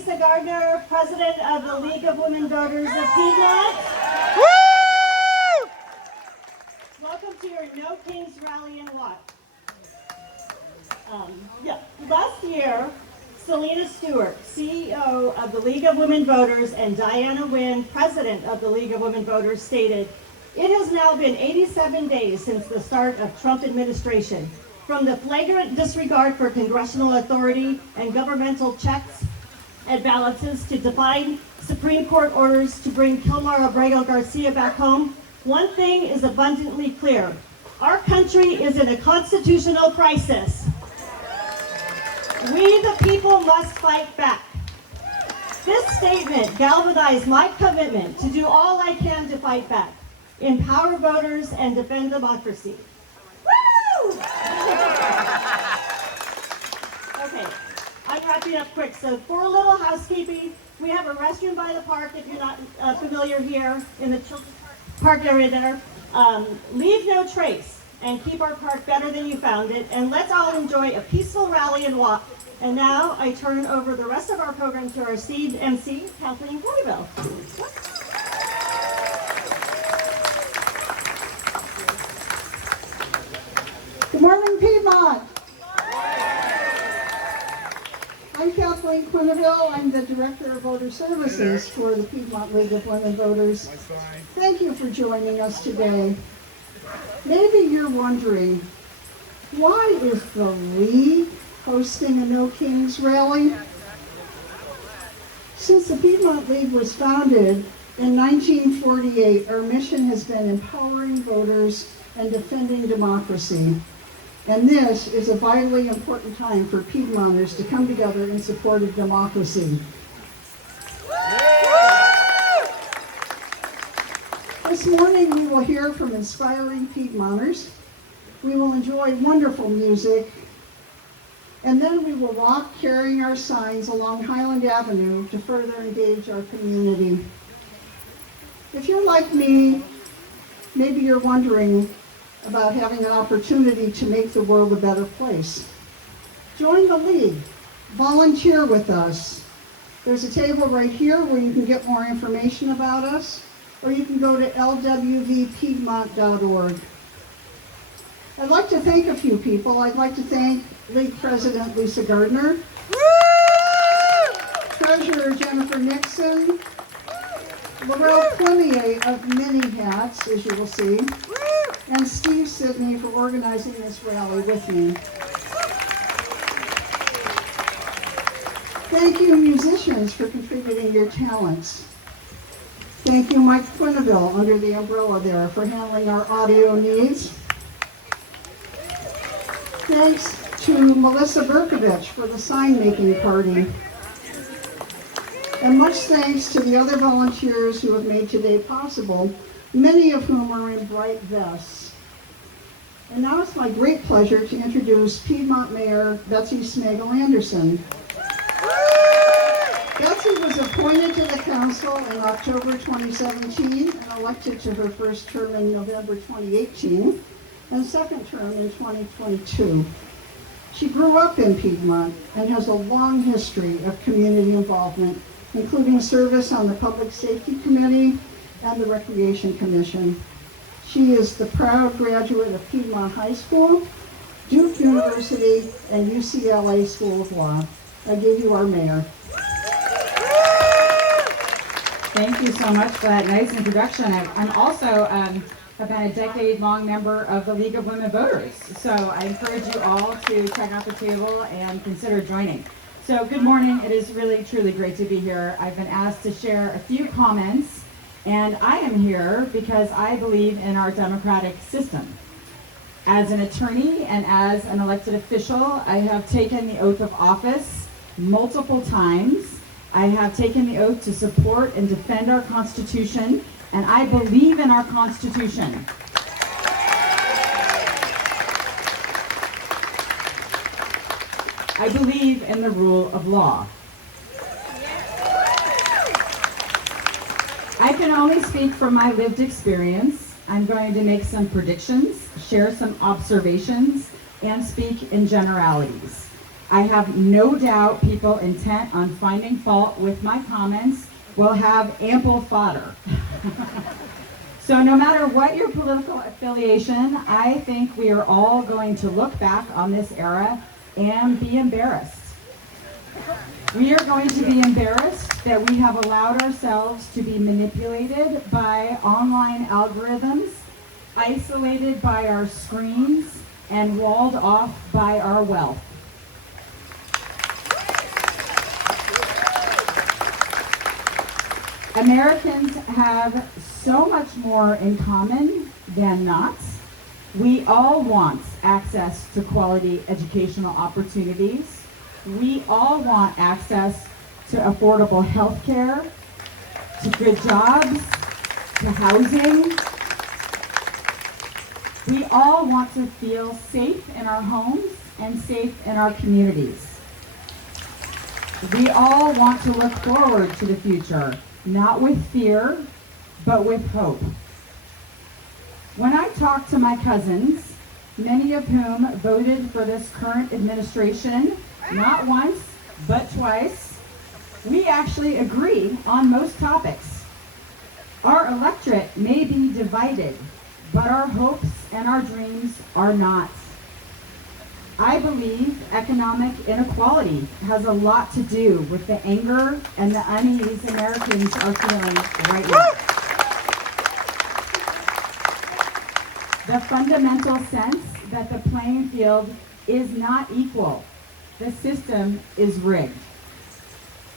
Lisa Gardner, President of the League of Women Voters of Piedmont. Woo! Welcome to your No Kings Rally and Walk. Last year, Selena Stewart, CEO of the League of Women Voters, and Diana Wynn, President of the League of Women Voters, stated, "It has now been 87 days since the start of Trump administration. From the flagrant disregard for congressional authority and governmental checks and balances to defying Supreme Court orders to bring Kilmar Abrego Garcia back home, one thing is abundantly clear. Our country is in a constitutional crisis. We, the people, must fight back." This statement galvanized my commitment to do all I can to fight back, empower voters, and defend democracy. Woo! Okay, I'm wrapping up quick. So for a little housekeeping, we have a restroom by the park if you're not familiar here in the children's park area there. Leave no trace and keep our park better than you found it. And let's all enjoy a peaceful rally and walk. And now I turn over the rest of our program to our seed MC, Kathleen Quenneville. Good morning, Piedmont. I'm Kathleen Quenneville. I'm the Director of Voter Services for the Piedmont League of Women Voters. Thank you for joining us today. Maybe you're wondering, why is the League hosting a No Kings rally? Since the Piedmont League was founded in 1948, our mission has been empowering voters and defending democracy. And this is a vitally important time for Piedmonters to come together in support of democracy. This morning we will hear from inspiring Piedmonters. We will enjoy wonderful music. And then we will walk carrying our signs along Highland Avenue to further engage our community. If you're like me, maybe you're wondering about having an opportunity to make the world a better place. Join the League. Volunteer with us. There's a table right here where you can get more information about us, or you can go to LWVPiedmont.org. I'd like to thank a few people. I'd like to thank League President Lisa Gardner, Treasurer Jennifer Nixon, Lorrel Plimier of many hats, as you will see, and Steve Sidney for organizing this rally with me. Thank you, musicians, for contributing your talents. Thank you, Mike Quenneville, under the umbrella there, for handling our audio needs. Thanks to Melissa Berkovich for the sign-making party. And much thanks to the other volunteers who have made today possible, many of whom are in bright vests. And now it's my great pleasure to introduce Piedmont Mayor Betsy Smegal Anderson. Betsy was appointed to the council in October 2017 and elected to her first term in November 2018 and second term in 2022. She grew up in Piedmont and has a long history of community involvement, including service on the Public Safety Committee and the Recreation Commission. She is the proud graduate of Piedmont High School, Duke University, and UCLA School of Law. I give you our mayor. Thank you so much for that nice introduction. I'm also have been a decade-long member of the League of Women Voters, so I encourage you all to check out the table and consider joining. So good morning. It is really, truly great to be here. I've been asked to share a few comments, and I am here because I believe in our democratic system. As an attorney and as an elected official, I have taken the oath of office multiple times. I have taken the oath to support and defend our Constitution, and I believe in our Constitution. I believe in the rule of law. I can only speak from my lived experience. I'm going to make some predictions, share some observations, and speak in generalities. I have no doubt people intent on finding fault with my comments will have ample fodder. So no matter what your political affiliation, I think we are all going to look back on this era and be embarrassed. We are going to be embarrassed that we have allowed ourselves to be manipulated by online algorithms, isolated by our screens, and walled off by our wealth. Americans have so much more in common than not. We all want access to quality educational opportunities. We all want access to affordable health care, to good jobs, to housing. We all want to feel safe in our homes and safe in our communities. We all want to look forward to the future, not with fear, but with hope. When I talk to my cousins, many of whom voted for this current administration, not once, but twice, we actually agree on most topics. Our electorate may be divided, but our hopes and our dreams are not. I believe economic inequality has a lot to do with the anger and the unease Americans are feeling right now. The fundamental sense that the playing field is not equal. The system is rigged.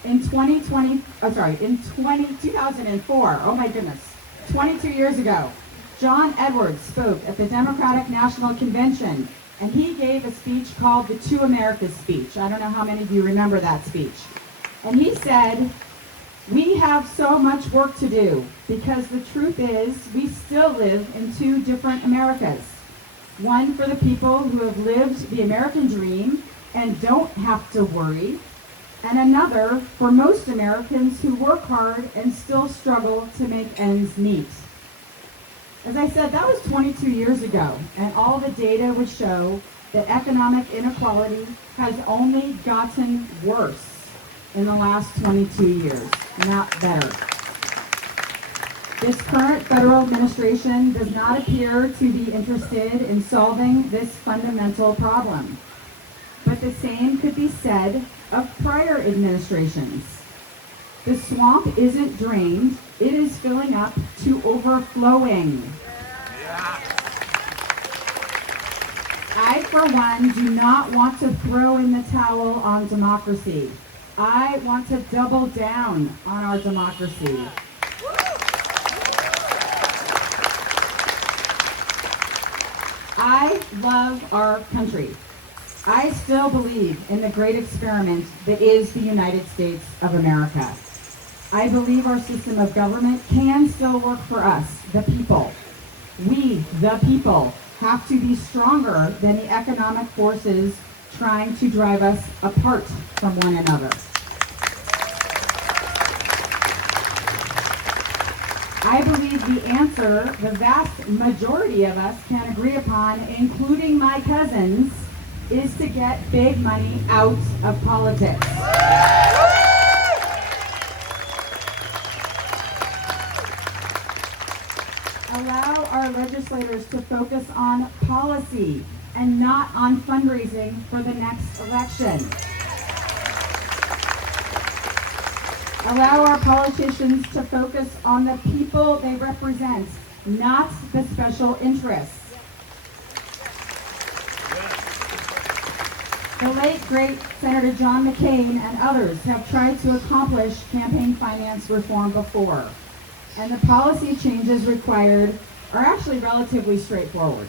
In 2004, oh my goodness, 22 years ago, John Edwards spoke at the Democratic National Convention, and he gave a speech called the Two Americas speech. I don't know how many of you remember that speech. And he said, we have so much work to do because the truth is we still live in two different Americas. One for the people who have lived the American dream and don't have to worry, and another for most Americans who work hard and still struggle to make ends meet. As I said, that was 22 years ago, and all the data would show that economic inequality has only gotten worse in the last 22 years, not better. This current federal administration does not appear to be interested in solving this fundamental problem. But the same could be said of prior administrations. The swamp isn't drained, it is filling up to overflowing. I, for one, do not want to throw in the towel on democracy. I want to double down on our democracy. I love our country. I still believe in the great experiment that is the United States of America. I believe our system of government can still work for us, the people. We, the people, have to be stronger than the economic forces trying to drive us apart from one another. I believe the answer the vast majority of us can agree upon, including my cousins, is to get big money out of politics. Allow our legislators to focus on policy and not on fundraising for the next election. Allow our politicians to focus on the people they represent, not the special interests. The late, great Senator John McCain and others have tried to accomplish campaign finance reform before, and the policy changes required are actually relatively straightforward.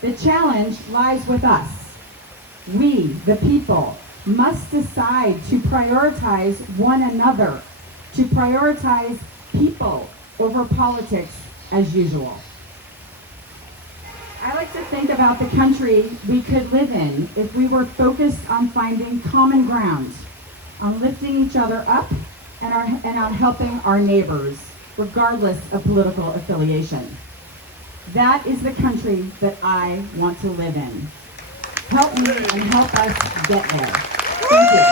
The challenge lies with us. We, the people, must decide to prioritize one another, to prioritize people over politics as usual. I like to think about the country we could live in if we were focused on finding common ground, on lifting each other up, and on helping our neighbors, regardless of political affiliation. That is the country that I want to live in. help me and help us get there. Thank you.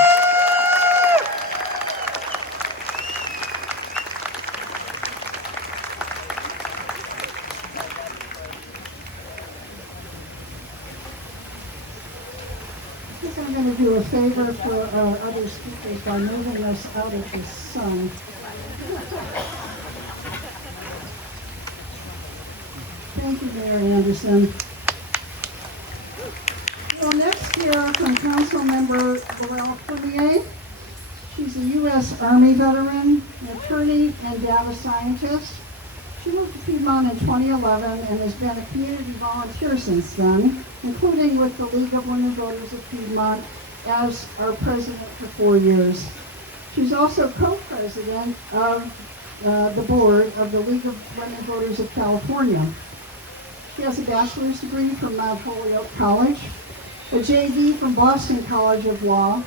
I think I'm going to do a favor for our other speakers by moving us out of the sun. Thank you, Mayor Anderson. Well, next here from Councilmember Lorrel Plimier. She's a U.S. Army veteran, an attorney, and data scientist. She moved to Piedmont in 2011 and has been a community volunteer since then, including with the League of Women Voters of Piedmont as our president for 4 years. She's also co-president of the board of the League of Women Voters of California. She has a bachelor's degree from Mount Holyoke College, a JD from Boston College Law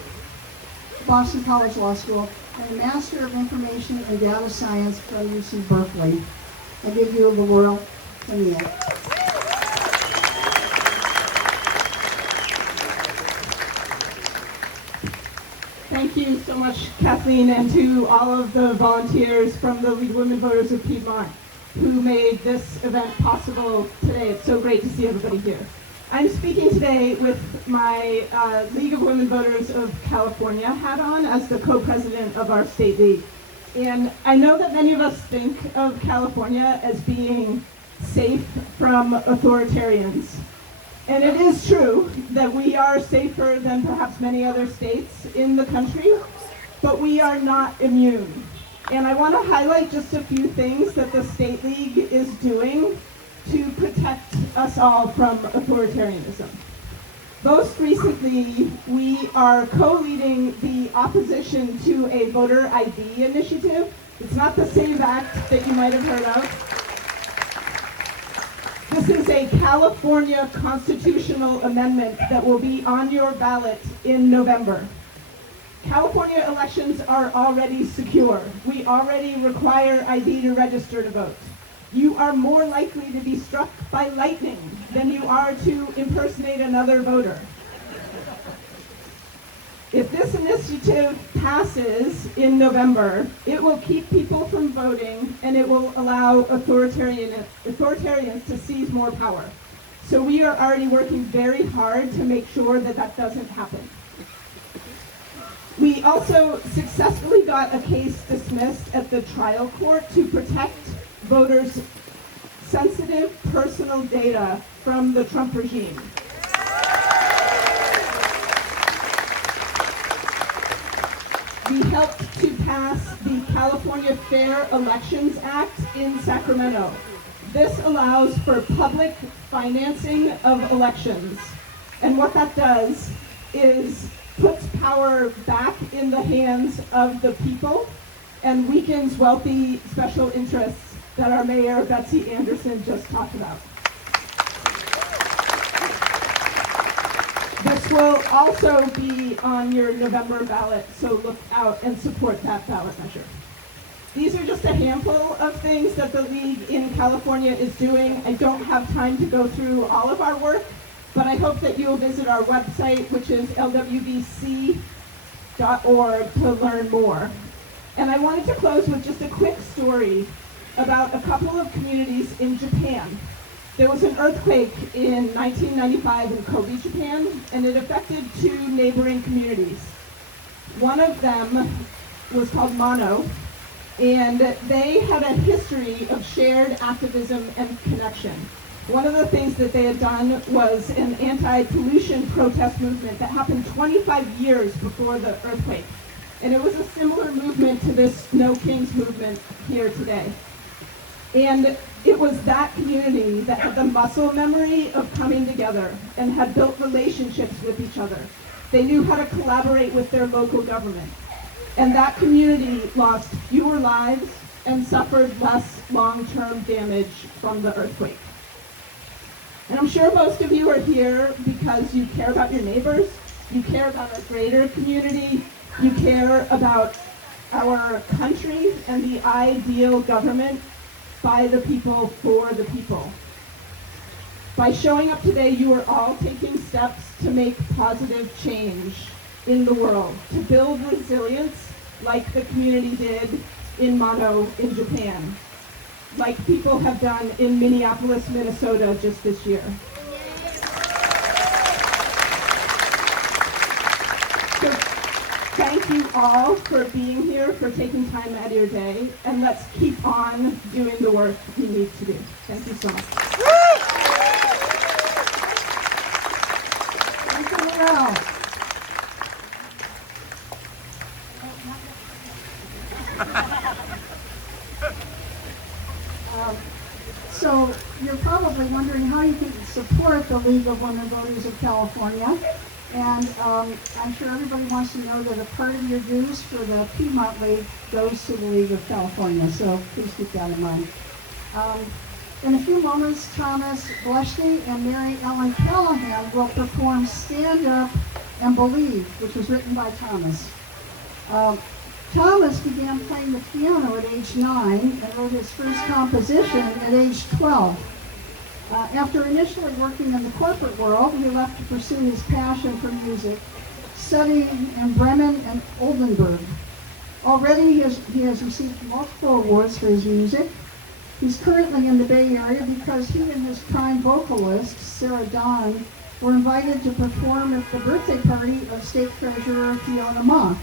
School, and a Master of Information and Data Science from UC Berkeley. I give you the Lorrel Plimier. Thank you so much, Kathleen, and to all of the volunteers from the League of Women Voters of Piedmont who made this event possible today. It's so great to see everybody here. I'm speaking today with my League of Women Voters of California hat on as the co-president of our state league. And I know that many of us think of California as being safe from authoritarians. And it is true that we are safer than perhaps many other states in the country, but we are not immune. And I want to highlight just a few things that the State League is doing to protect us all from authoritarianism. Most recently, we are co-leading the opposition to a voter ID initiative. It's not the same act that you might have heard of. This is a California constitutional amendment that will be on your ballot in November. California elections are already secure. We already require ID to register to vote. You are more likely to be struck by lightning than you are to impersonate another voter. If this initiative passes in November, it will keep people from voting and it will allow authoritarians to seize more power. So we are already working very hard to make sure that that doesn't happen. We also successfully got a case dismissed at the trial court to protect voters' sensitive personal data from the Trump regime. We helped to pass the California Fair Elections Act in Sacramento. This allows for public financing of elections. And what that does is puts power back in the hands of the people and weakens wealthy special interests that our mayor, Betsy Anderson, just talked about. This will also be on your November ballot, so look out and support that ballot measure. These are just a handful of things that the League in California is doing. I don't have time to go through all of our work, but I hope that you'll visit our website, which is LWVC.org, to learn more. And I wanted to close with just a quick story about a couple of communities in Japan. There was an earthquake in 1995 in Kobe, Japan, and it affected two neighboring communities. One of them was called Mono, and they had a history of shared activism and connection. One of the things that they had done was an anti-pollution protest movement that happened 25 years before the earthquake. And it was a similar movement to this No Kings movement here today. And it was that community that had the muscle memory of coming together and had built relationships with each other. They knew how to collaborate with their local government. And that community lost fewer lives and suffered less long-term damage from the earthquake. And I'm sure most of you are here because you care about your neighbors, you care about our greater community, you care about our country and the ideal government by the people, for the people. By showing up today, you are all taking steps to make positive change in the world, to build resilience like the community did in Mono in Japan, like people have done in Minneapolis, Minnesota just this year. So thank you all for being here, for taking time out of your day, and let's keep on doing the work we need to do. Thank you so much. Thank you, Lorrel. So you're probably wondering how you can support the League of Women Voters of California. And I'm sure everybody wants to know that a part of your dues for the Piedmont League goes to the League of California, so please keep that in mind. In a few moments, Thomas Blaeschke and Mary Ellen Callahan will perform Stand Up and Believe, which was written by Thomas. Thomas began playing the piano at age 9 and wrote his first composition at age 12. After initially working in the corporate world, he left to pursue his passion for music, studying in Bremen and Oldenburg. Already he has received multiple awards for his music. He's currently in the Bay Area because he and his prime vocalist, Sarah Dawn, were invited to perform at the birthday party of State Treasurer Fiona Ma,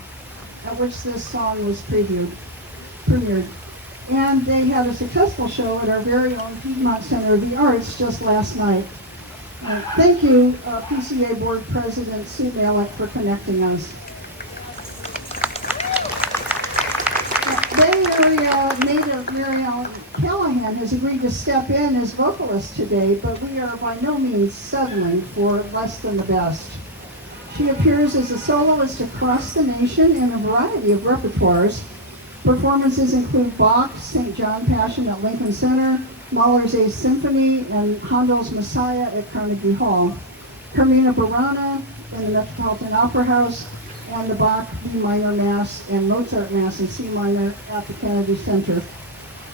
at which this song was premiered. And they had a successful show at our very own Piedmont Center of the Arts just last night. Thank you, PCA Board President Smegal, for connecting us. Bay Area native Mary Ellen Callahan has agreed to step in as vocalist today, but we are by no means settling for less than the best. She appears as a soloist across the nation in a variety of repertoires. Performances include Bach's St. John Passion at Lincoln Center, Mahler's Eighth Symphony, and Handel's Messiah at Carnegie Hall, Carmina Burana in the Metropolitan Opera House, and the Bach B minor Mass and Mozart Mass in C minor at the Kennedy Center.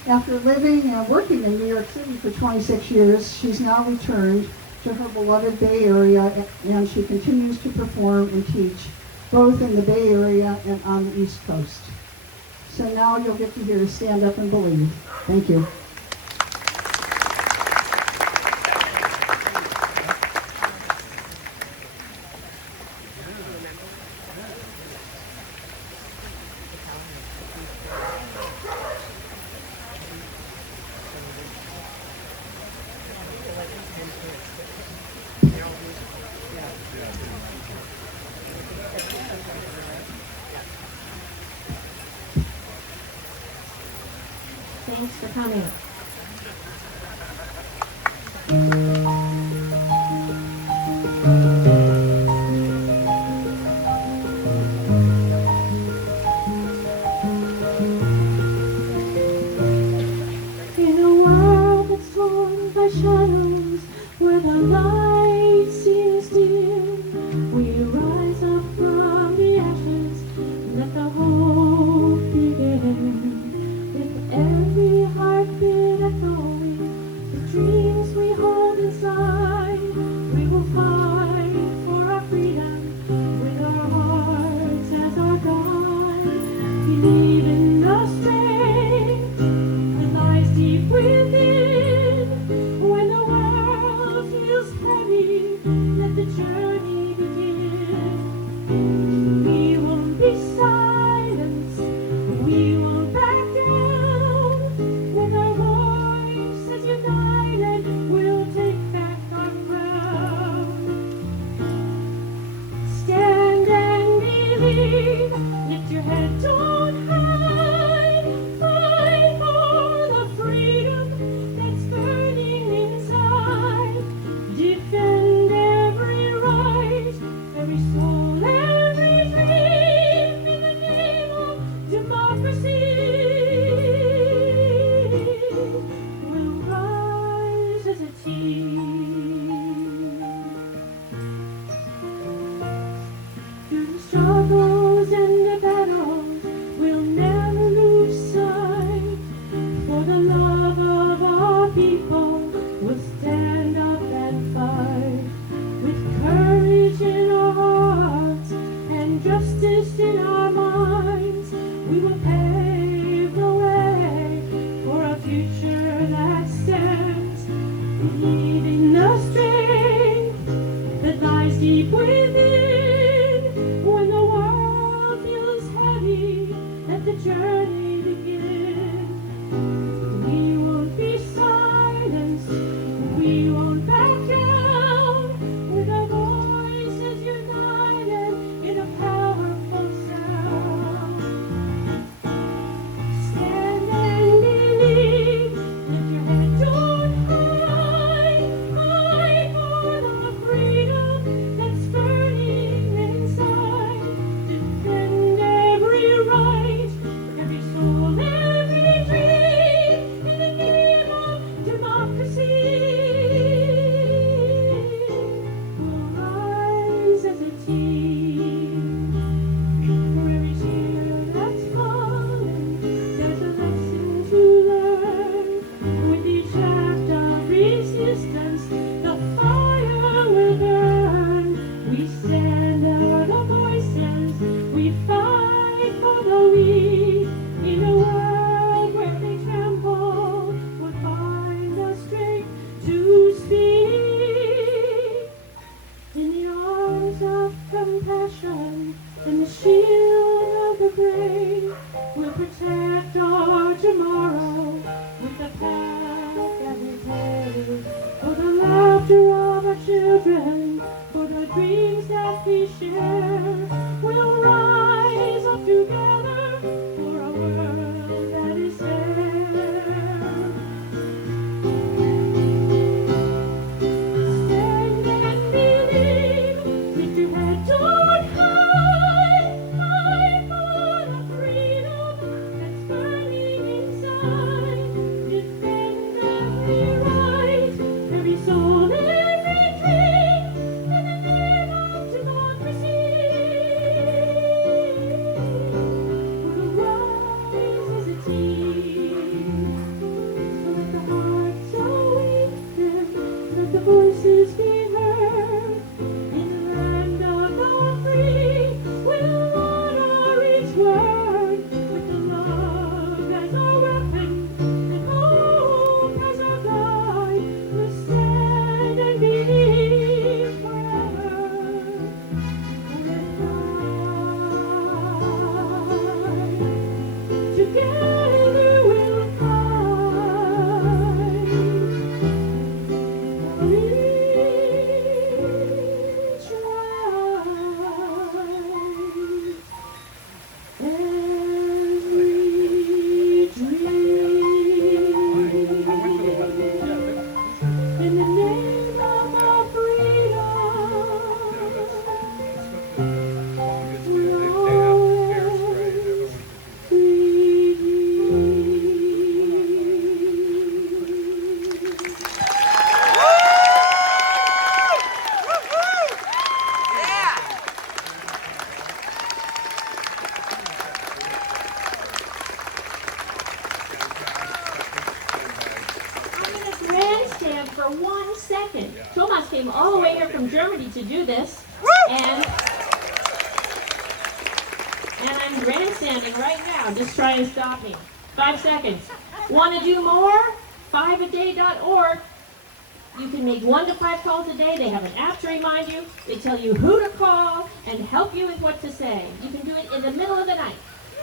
After living and working in New York City for 26 years, she's now returned to her beloved Bay Area, and she continues to perform and teach both in the Bay Area and on the East Coast. So now you'll get to hear Stand Up and Believe. Thank you. Thanks for coming. In a world that's torn by shadows, where the light seems dim, we rise up from the ashes, let the hope begin. With every heartbeat echoing, the dreams we hold inside, we will fight for our freedom, with our hearts as our guide. Believe in the strength that lies deep within. When the world feels heavy, let the journey begin. We won't be silenced, we won't back down. With our voices united, we'll take back our crown. Stand and believe, lift your head, don't hide. Fight for the freedom that's burning inside. Defend every right, every soul, every dream, in the name of democracy. We'll rise as a team. Through the struggles and the battles, we'll never lose sight. For the love of our people, we'll stand up and compassion and the shield of the brave will protect our tomorrow with the path that we pave. For the laughter of our children, for the dreams that we share, we'll rise up together for a world that is fair. Stand and believe, lift your head toward high, fight for the freedom that's burning inside. Defend every right, every soul, every dream, in the name of democracy. We'll rise as a team. So let the hearts awaken, let the voices be heard. In the land of the free, we'll honor each word with the love as our weapon and hope as our guide. We'll stand and believe forever. Together we'll fight. Reach wide every dream. In the name of our freedom, we'll always I'm in a grandstand for 1 second. Thomas came all the way here from Germany to do this, and I'm grandstanding right now, just trying to stop me. 5 seconds. Want to do more? 5aday.org. You can make 1 to 5 calls a day. They have an app to remind you. They tell you who to call and help you with what to say. You can do it in the middle of the night.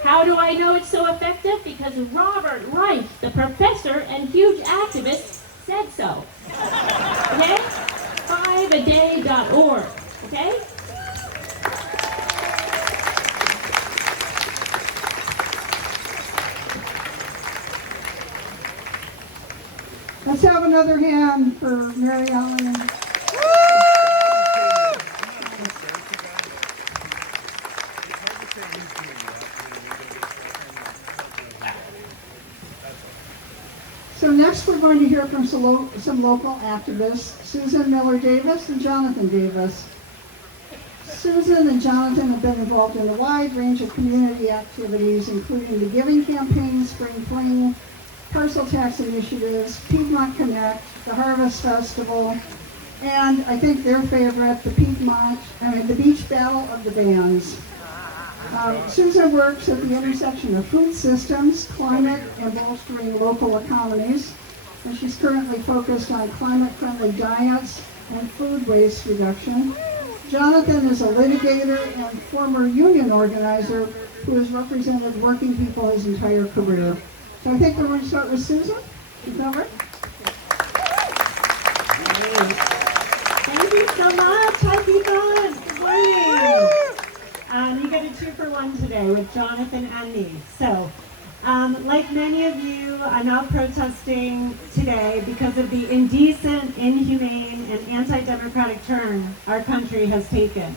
How do I know it's so effective? Because Robert Reich, the professor and huge activist, said so. Okay? 5aday.org. Okay? Let's have another hand for Mary Ellen. So next we're going to hear from some local activists, Susan Miller-Davis and Jonathan Davis. Susan and Jonathan have been involved in a wide range of community activities, including the Giving Campaign, Spring Fling, parcel tax initiatives, Piedmont Connect, the Harvest Festival, and I think their favorite, the Beach Battle of the Bands. Susan works at the intersection of food systems, climate, and bolstering local economies, and she's currently focused on climate-friendly diets and food waste reduction. Jonathan is a litigator and former union organizer who has represented working people his entire career. So I think we're going to start with Susan. You cover it? Thank you so much. Hi, people. Good morning. You get a 2-for-1 today with Jonathan and me. So, like many of you, I'm out protesting today because of the indecent, inhumane, and anti-democratic turn our country has taken.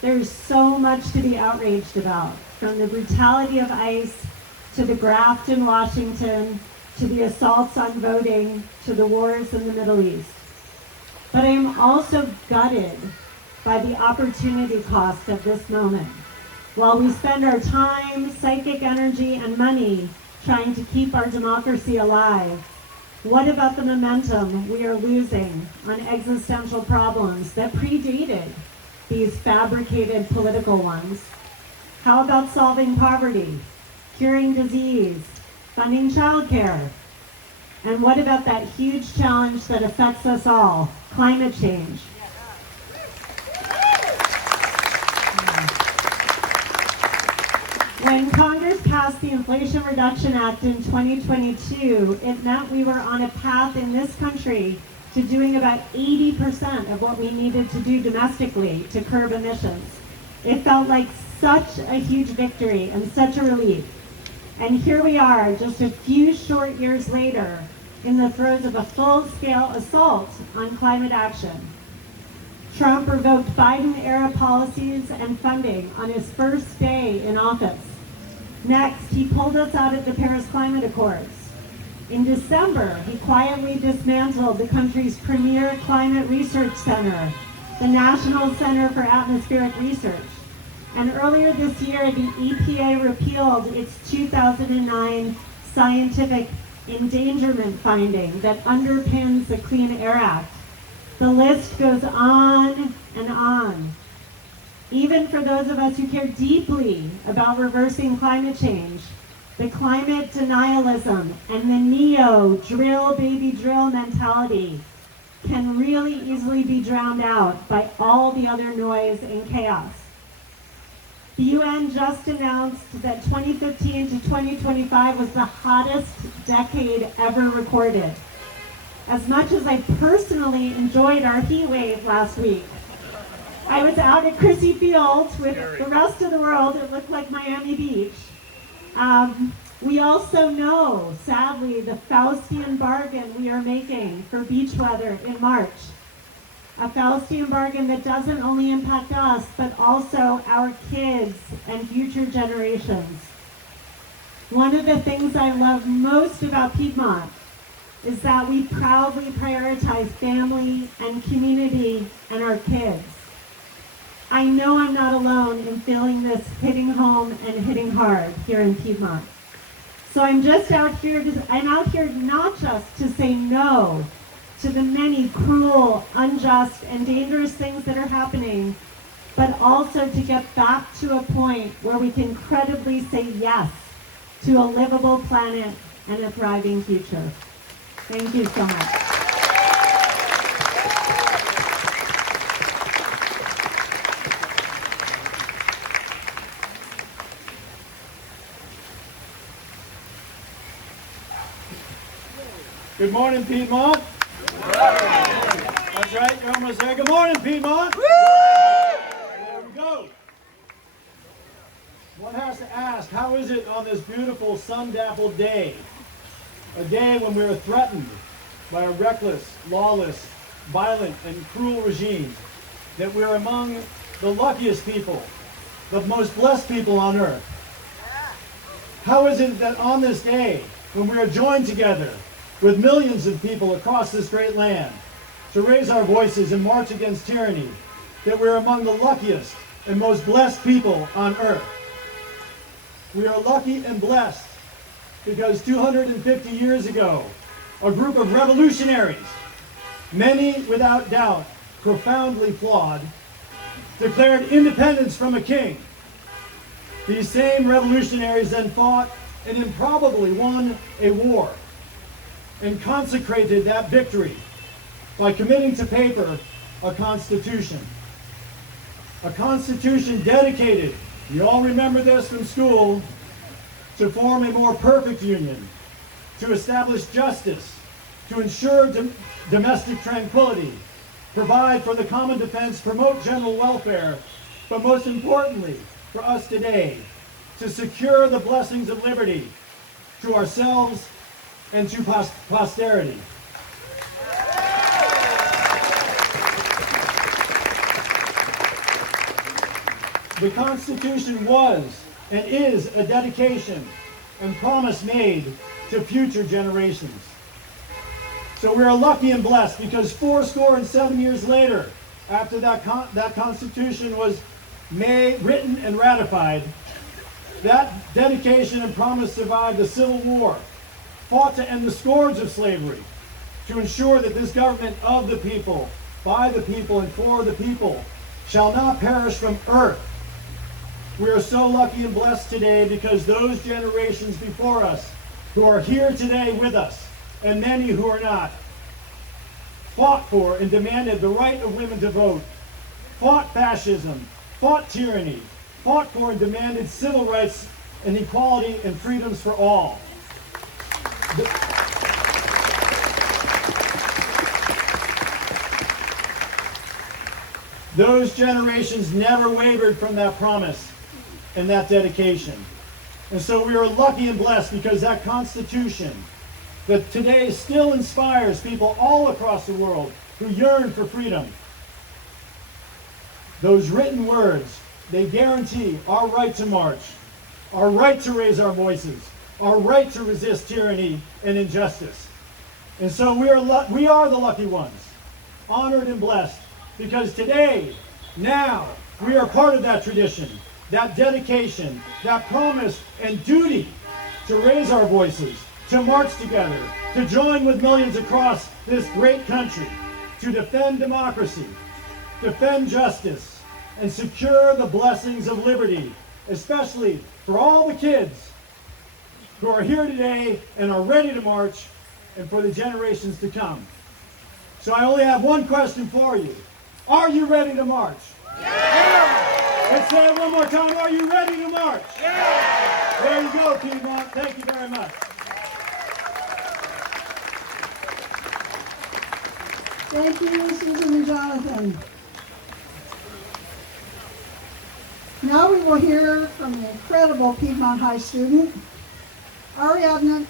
There's so much to be outraged about, from the brutality of ICE, to the graft in Washington, to the assaults on voting, to the wars in the Middle East. But I am also gutted by the opportunity cost of this moment. While we spend our time, psychic energy, and money trying to keep our democracy alive, what about the momentum we are losing on existential problems that predated these fabricated political ones? How about solving poverty, curing disease, funding childcare? And what about that huge challenge that affects us all, climate change? When Congress passed the Inflation Reduction Act in 2022, it meant we were on a path in this country to doing about 80% of what we needed to do domestically to curb emissions. It felt like such a huge victory and such a relief. And here we are, just a few short years later, in the throes of a full-scale assault on climate action. Trump revoked Biden-era policies and funding on his first day in office. Next, he pulled us out of the Paris Climate Accords. In December, he quietly dismantled the country's premier climate research center, the National Center for Atmospheric Research. And earlier this year, the EPA repealed its 2009 scientific endangerment finding that underpins the Clean Air Act. The list goes on and on. Even for those of us who care deeply about reversing climate change, the climate denialism and the neo-drill baby drill mentality can really easily be drowned out by all the other noise and chaos. The UN just announced that 2015 to 2025 was the hottest decade ever recorded. As much as I personally enjoyed our heat wave last week, I was out at Chrissy Field with the rest of the world. It looked like Miami Beach. We also know, sadly, the Faustian bargain we are making for beach weather in March. A Faustian bargain that doesn't only impact us, but also our kids and future generations. One of the things I love most about Piedmont is that we proudly prioritize family and community and our kids. I know I'm not alone in feeling this hitting home and hitting hard here in Piedmont. So I'm out here not just to say no to the many cruel, unjust, and dangerous things that are happening, but also to get back to a point where we can credibly say yes to a livable planet and a thriving future. Thank you so much. Good morning, Piedmont. That's right, you're almost there. Good morning, Piedmont. There we go. One has to ask, how is it on this beautiful sun-dappled day? A day when we are threatened by a reckless, lawless, violent, and cruel regime, that we're among the luckiest people, the most blessed people on earth. How is it that on this day, when we are joined together with millions of people across this great land to raise our voices and march against tyranny, that we're among the luckiest and most blessed people on earth? We are lucky and blessed because 250 years ago, a group of revolutionaries, many without doubt profoundly flawed, declared independence from a king. These same revolutionaries then fought and improbably won a war and consecrated that victory by committing to paper a constitution. A constitution dedicated, you all remember this from school, to form a more perfect union, to establish justice, to ensure domestic tranquility, provide for the common defense, promote general welfare, but most importantly for us today, to secure the blessings of liberty to ourselves and to posterity. The Constitution was and is a dedication and promise made to future generations. So we are lucky and blessed because 77 years later, after that Constitution was written and ratified, that dedication and promise survived the Civil War, fought to end the scourge of slavery, to ensure that this government of the people, by the people, and for the people shall not perish from earth. We are so lucky and blessed today because those generations before us who are here today with us, and many who are not, fought for and demanded the right of women to vote, fought fascism, fought tyranny, fought for and demanded civil rights and equality and freedoms for all. Those generations never wavered from that promise and that dedication. And so we are lucky and blessed because that Constitution that today still inspires people all across the world who yearn for freedom. Those written words, they guarantee our right to march, our right to raise our voices, our right to resist tyranny and injustice. And so we are the lucky ones, honored and blessed, because today, now, we are part of that tradition, that dedication, that promise and duty to raise our voices, to march together, to join with millions across this great country, to defend democracy, defend justice, and secure the blessings of liberty, especially for all the kids who are here today and are ready to march, and for the generations to come. So I only have one question for you. Are you ready to march? Yeah! Let's say it one more time. Are you ready to march? Yeah! There you go, Piedmont. Thank you very much. Thank you, Susan and Jonathan. Now we will hear from the incredible Piedmont High student, Ariadne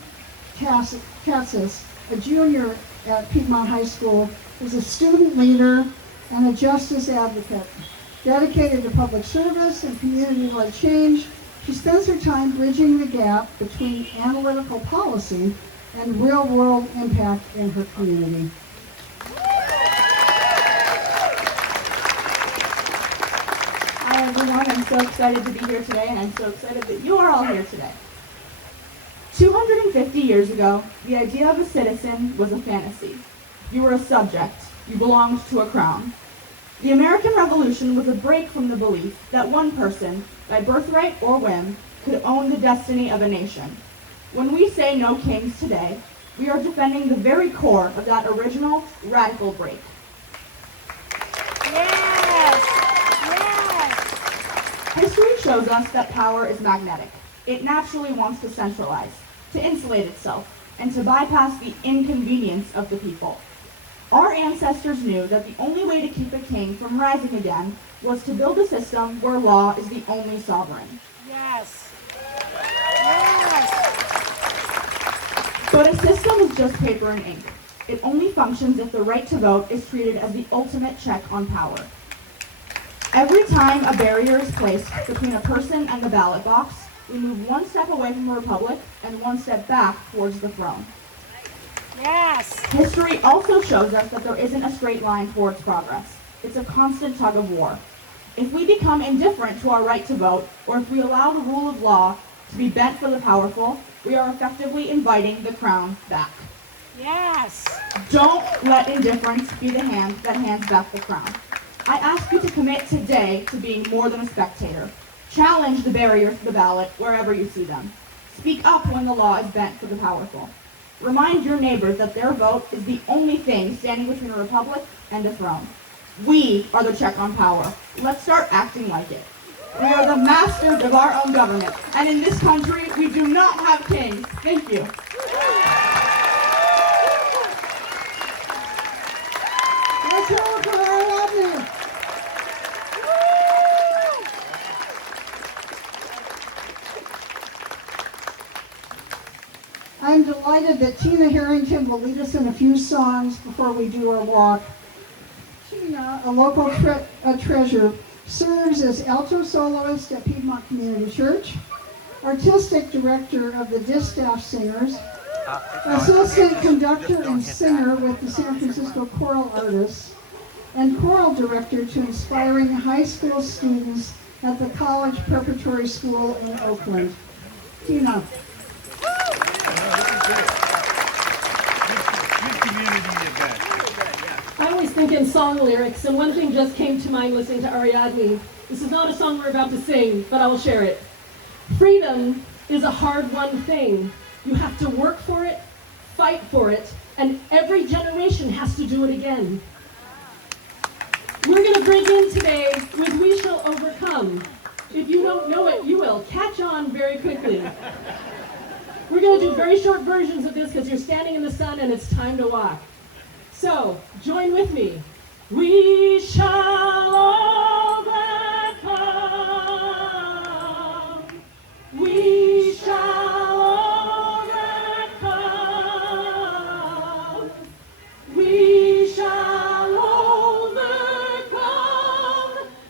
Katsis, a junior at Piedmont High School, is a student leader and a justice advocate. Dedicated to public service and community-led change, she spends her time bridging the gap between analytical policy and real-world impact in her community. Hi everyone, I'm so excited to be here today, and I'm so excited that you are all here today. 250 years ago, the idea of a citizen was a fantasy. You were a subject. You belonged to a crown. The American Revolution was a break from the belief that one person, by birthright or whim, could own the destiny of a nation. When we say no kings today, we are defending the very core of that original radical break. Yes! Yes! History shows us that power is magnetic. It naturally wants to centralize, to insulate itself, and to bypass the inconvenience of the people. Our ancestors knew that the only way to keep a king from rising again was to build a system where law is the only sovereign. Yes! Yes! But a system is just paper and ink. It only functions if the right to vote is treated as the ultimate check on power. Every time a barrier is placed between a person and the ballot box, we move one step away from a republic and one step back towards the throne. Yes! History also shows us that there isn't a straight line towards progress. It's a constant tug of war. If we become indifferent to our right to vote, or if we allow the rule of law to be bent for the powerful, we are effectively inviting the crown back. Yes! Don't let indifference be the hand that hands back the crown. I ask you to commit today to being more than a spectator. Challenge the barriers to the ballot wherever you see them. Speak up when the law is bent for the powerful. Remind your neighbors that their vote is the only thing standing between a republic and a throne. We are the check on power. Let's start acting like it. We are the masters of our own government, and in this country, we do not have kings. Thank you. Let's hear it for Ariadne. I'm delighted that Tina Harrington will lead us in a few songs before we do our walk. Tina, a local treasure, serves as alto soloist at Piedmont Community Church, artistic director of the Distaff Singers, assistant conductor and singer with the San Francisco Choral Artists, and choral director to inspiring high school students at the College Preparatory School in Oakland. Tina. I always think in song lyrics, and one thing just came to mind listening to Ariadne. This is not a song we're about to sing, but I will share it. Freedom is a hard-won thing. You have to work for it, fight for it, and every generation has to do it again. We're going to bridge in today with We Shall Overcome. If you you don't know it, you will catch on very quickly. We're going to do very short versions of this because you're standing in the sun and it's time to walk. So, join with me. We shall overcome. We shall overcome. We shall overcome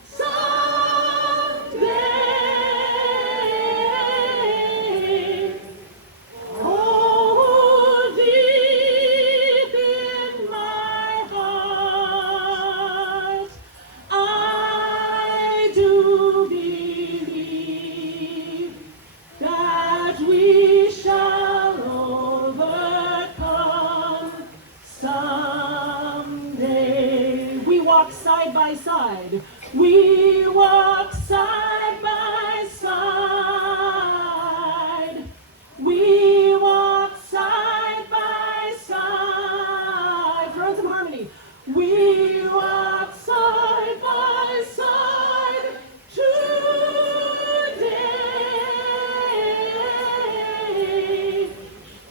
someday. Oh, deep in my heart, I do believe that we shall overcome someday. We walk side by side. We walk side by side. We walk side by side. Throw in some harmony. We walk side by side today.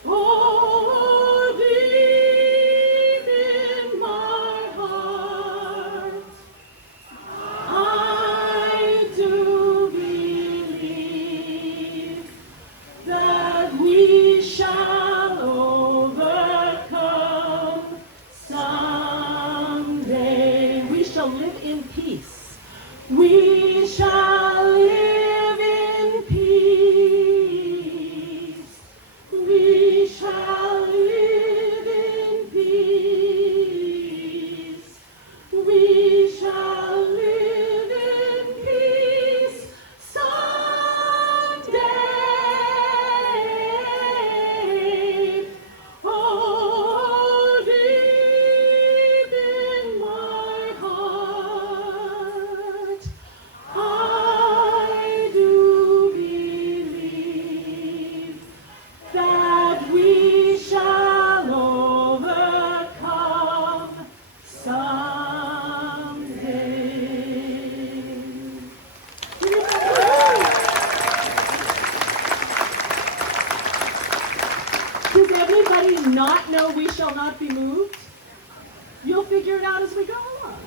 Oh, deep in my heart, I do believe that we shall overcome someday. We shall live in peace. We shall live in peace. We shall live in peace. We shall live in peace someday. Oh, deep in my heart, I do believe that we shall overcome someday. Does everybody not know we shall not be moved? You'll figure it out as we go along.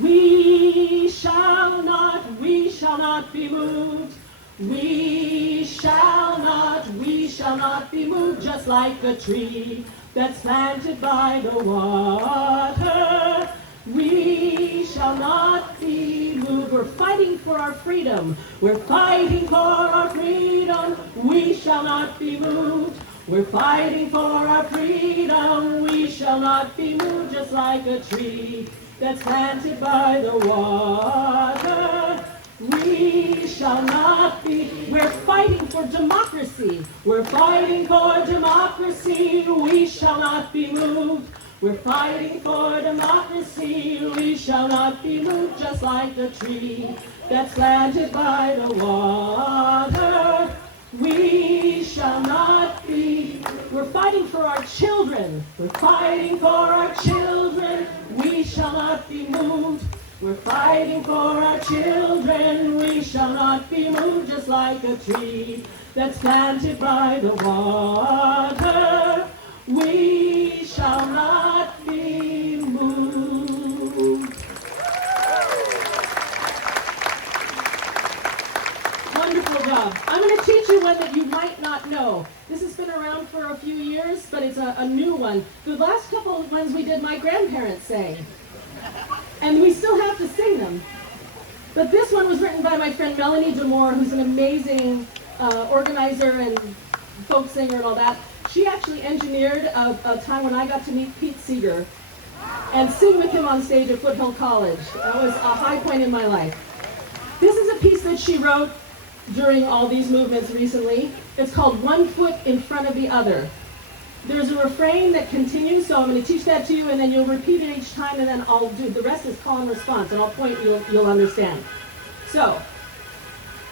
We shall not be moved. We shall not be moved, just like a tree that's planted by the water. We shall not be moved. We're fighting for our freedom. We're fighting for our freedom. We shall not be moved. We're fighting for our freedom. We shall not be moved, just like a tree that's planted by the water. We shall not be. We're fighting for democracy. We're fighting for democracy. We shall not be moved. We're fighting for democracy. We shall not be moved, just like the tree that's planted by the water. We shall not be. We're fighting for our children. We're fighting for our children. We shall not be moved. We're fighting for our children. We shall not be moved, just like a tree that's planted by the water. We shall not be moved. Wonderful job. I'm going to teach you one that you might not know. This has been around for a few years, but it's a new one. The last couple of ones we did, my grandparents sang. And we still have to sing them. But this one was written by my friend Melanie DeMore, who's an amazing organizer and folk singer and all that. She actually engineered a time when I got to meet Pete Seeger and sing with him on stage at Foothill College. That was a high point in my life. This is a piece that she wrote during all these movements recently. It's called One Foot in Front of the Other. There's a refrain that continues, so I'm going to teach that to you, and then you'll repeat it each time, and then I'll do, the rest is call and response, and I'll point, you'll understand. So,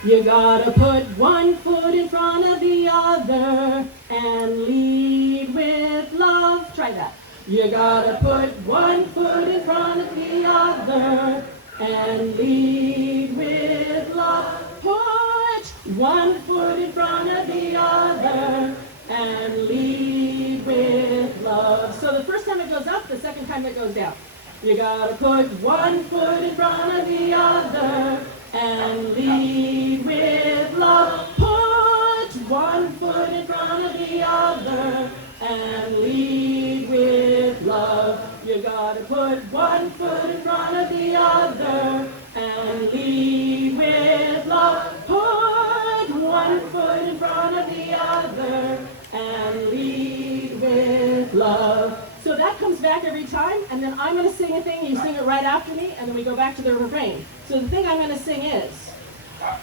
you gotta put one foot in front of the other, and lead with love. Try that. You gotta put one foot in front of the other, and lead with love. one foot in front of the other, and lead with love. So the first time it goes up, the second time it goes down. You gotta put one foot in front of the other, and lead with love. Put one foot in front of the other, and lead with love. You gotta put one foot in front of the other, and lead with love. Put one foot in front of the other, and lead with love. So that comes back every time, and then I'm going to sing a thing, you sing it right after me, and then we go back to the refrain. So the thing I'm going to sing is,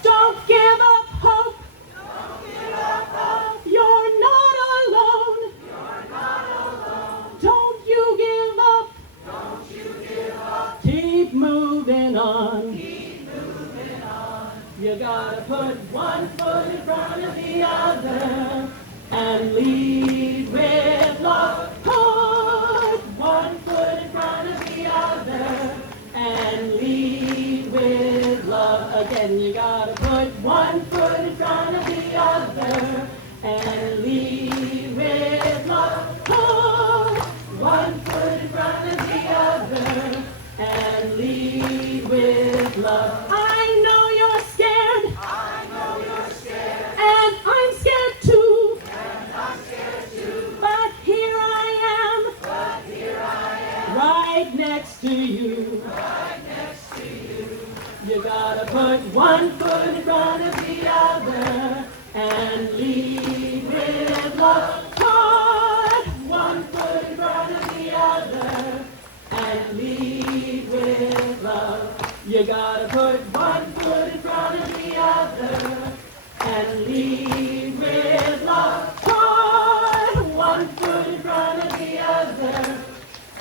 don't give up hope. Don't give up hope. You're not alone. You're not alone. Don't you give up. Don't you give up. Keep moving on. Keep moving on. You gotta put one foot in front of the other, and lead with love. Put one foot in front of the other, and lead with love. Again, you gotta put one foot in front of the other, and lead with love. Put one foot in front of the other, and lead with love. I know you're scared. I know you're scared. And I'm scared too. And I'm scared too. But here I am. But here I am. Right next to you. Right next to you. You gotta put one foot in front of the other, and lead with love. Put one foot in front of the other, and lead with love. You gotta put one foot in front of the other, and lead with love. Put one foot in front of the other,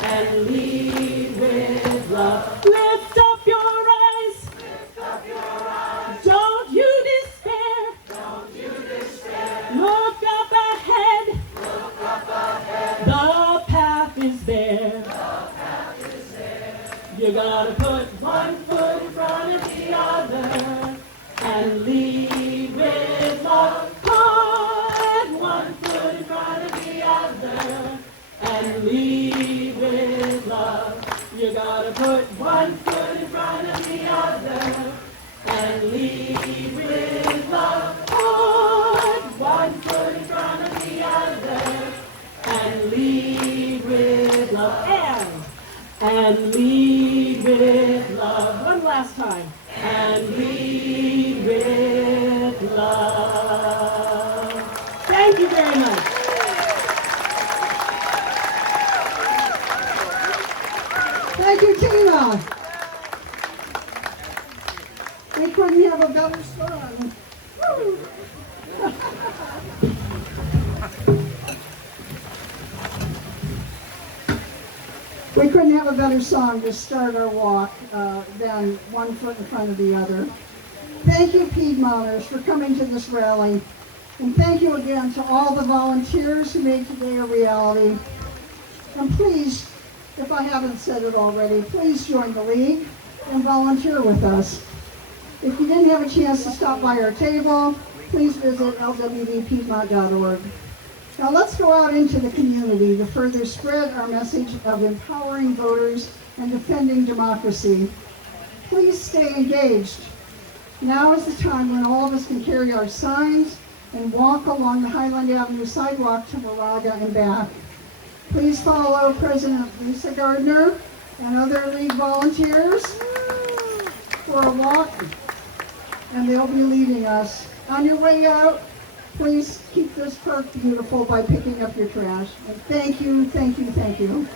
and lead with love. Lift up your eyes. Lift up your eyes. Don't you despair. Don't you despair. Look up ahead. Look up ahead. The path is there. You gotta put one foot in front of the other, and lead with love. Put one foot in front of the other, and lead with love. You gotta put one foot in front of the other, and lead with love. Put one foot in front of the other, and lead with love. And lead with love. One last time. And lead with love. Thank you very much. Thank you, Tina. We couldn't have a better song. Woo. We couldn't have a better song to start our walk than one foot in front of the other. Thank you, Piedmonters, for coming to this rally. And thank you again to all the volunteers who made today a reality. And please, if I haven't said it already, please join the League and volunteer with us. If you didn't have a chance to stop by our table, please visit LWVPiedmont.org. Now let's go out into the community to further spread our message of empowering voters and defending democracy. Please stay engaged. Now is the time when all of us can carry our signs and walk along the Highland Avenue sidewalk to Moraga and back. Please follow President Lisa Gardner and other League volunteers for a walk, and they'll be leading us. On your way out, please keep this park beautiful by picking up your trash. And thank you, thank you, thank you.